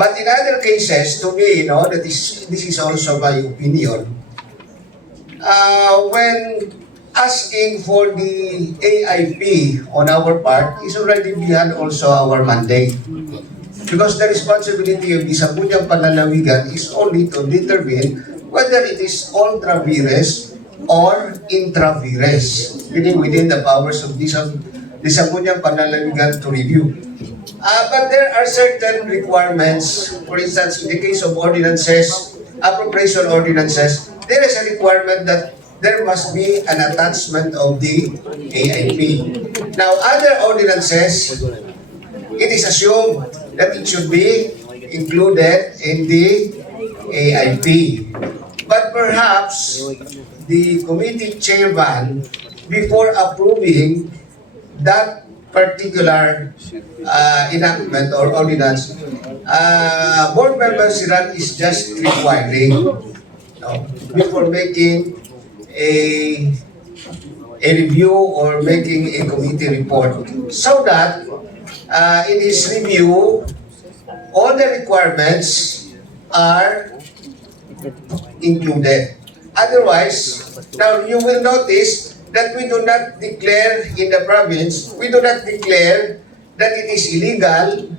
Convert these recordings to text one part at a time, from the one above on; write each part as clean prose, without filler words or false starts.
But in other cases, to me, this is also my opinion. When asking for the AIP on our part is already beyond also our mandate. Because the responsibility of the Sangguniang Panlalawigan is only to determine whether it is ultra vires or intra vires, meaning within the powers of the Sangguniang Panlalawigan to review. But there are certain requirements. For instance, in the case of ordinances, appropriation ordinances, there is a requirement that there must be an attachment of the AIP. Now, other ordinances, it is assumed that it should be included in the AIP. But perhaps the committee chairman, before approving that particular enactment or ordinance, board member Siran is just requiring, before making a review or making a committee report, so that in his review, all the requirements are included. Otherwise, now you will notice that we do not declare in the province, we do not declare that it is illegal,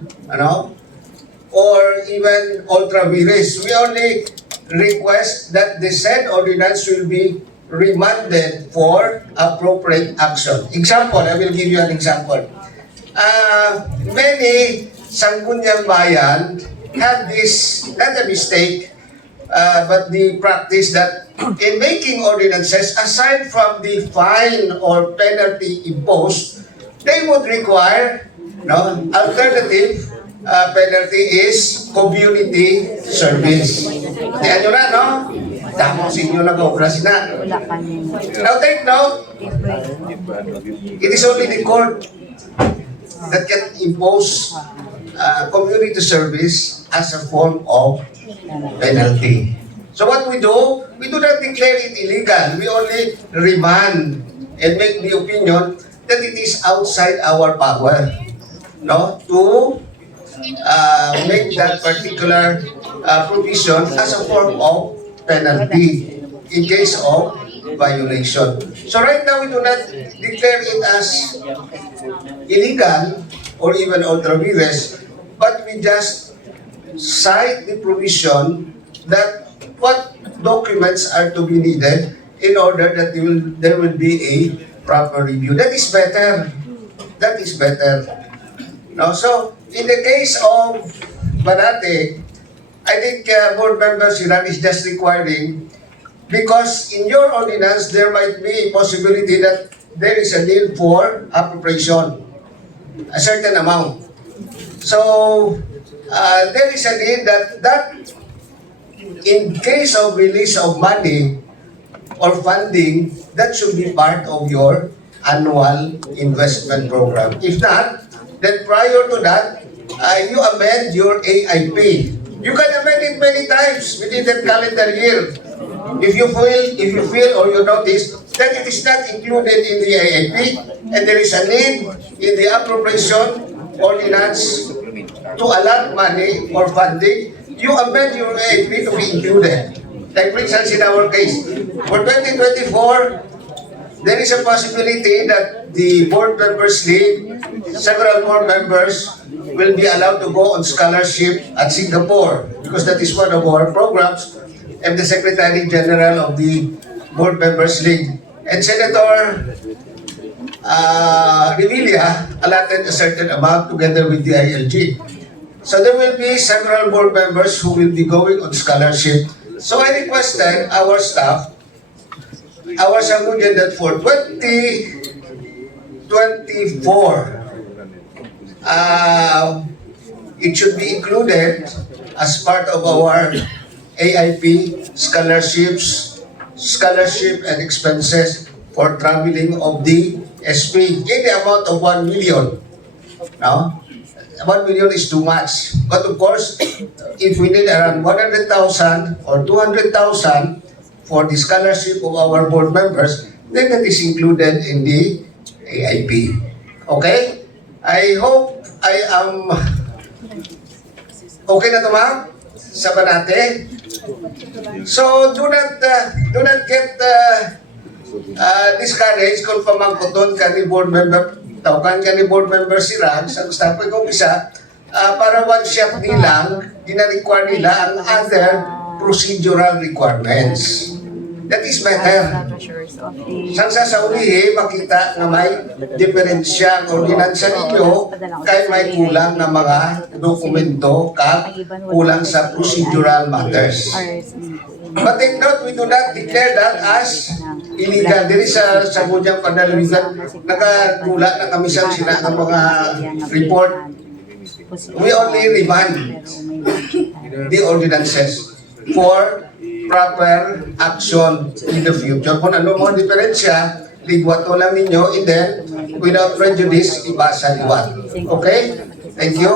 or even ultra vires. We only request that the said ordinance will be remanded for appropriate action. Example, I will give you an example. Many Sangguniang Bayan have this, not a mistake, but the practice that in making ordinances, aside from the fine or penalty imposed, they would require, alternative penalty is community service. Diyan nyo na, no? Damo sa inyo nag-operasi na. Now take note, it is only the court that can impose community service as a form of penalty. So what we do not declare it illegal. We only remand and make the opinion that it is outside our power, to make that particular provision as a form of penalty in case of violation. So right now, we do not declare it as illegal or even ultra vires, but we just cite the provision that what documents are to be needed in order that there will be a proper review. That is better. That is better. So, in the case of Banate, I think board member Siran is just requiring, because in your ordinance, there might be a possibility that there is a need for appropriation, a certain amount. So, there is a need that in case of release of money or funding, that should be part of your annual investment program. If not, then prior to that, you amend your AIP. You can amend it many times within that calendar year. If you feel or you notice that it is not included in the AIP and there is a need in the appropriation ordinance to allot money or funding, you amend your AIP to be included. Like for instance, in our case, for 2024, there is a possibility that the board members league, several more members will be allowed to go on scholarship at Singapore, because that is one of our programs. I'm the Secretary General of the Board Members League. And Senator Revilla allotted a certain amount together with the ILG. So there will be several board members who will be going on scholarship. So I requested our staff, our Sanggunian, that for 2024, it should be included as part of our AIP scholarship and expenses for traveling of the SP in the amount of 1 million. Now, 1 million is too much. But of course, if we need around 100,000 or 200,000 for the scholarship of our board members, then that is included in the AIP. Okay? I hope I am Okay na ito, ma'am? Saban natin. So, do not get discouraged kung pamangkuton ka ni board member, tawagan ka ni board member si Rags, ang staff ko kung isa, para one shot nilang, gina-require nila ang other procedural requirements. That is better. Sang sa ulihi, makita na may diferensya ang ordinansa ninyo kay may kulang na mga dokumento kag kulang sa procedural matters. But take note, we do not declare that as illegal. Diri sa Sangguniang Panlalawigan, nakatula na kami sila ang mga report. We only remand the ordinances for proper action in the future. Kung ano mo diferensya, ligwato lang ninyo, and then, without prejudice, ibasa liwat. Okay? Thank you.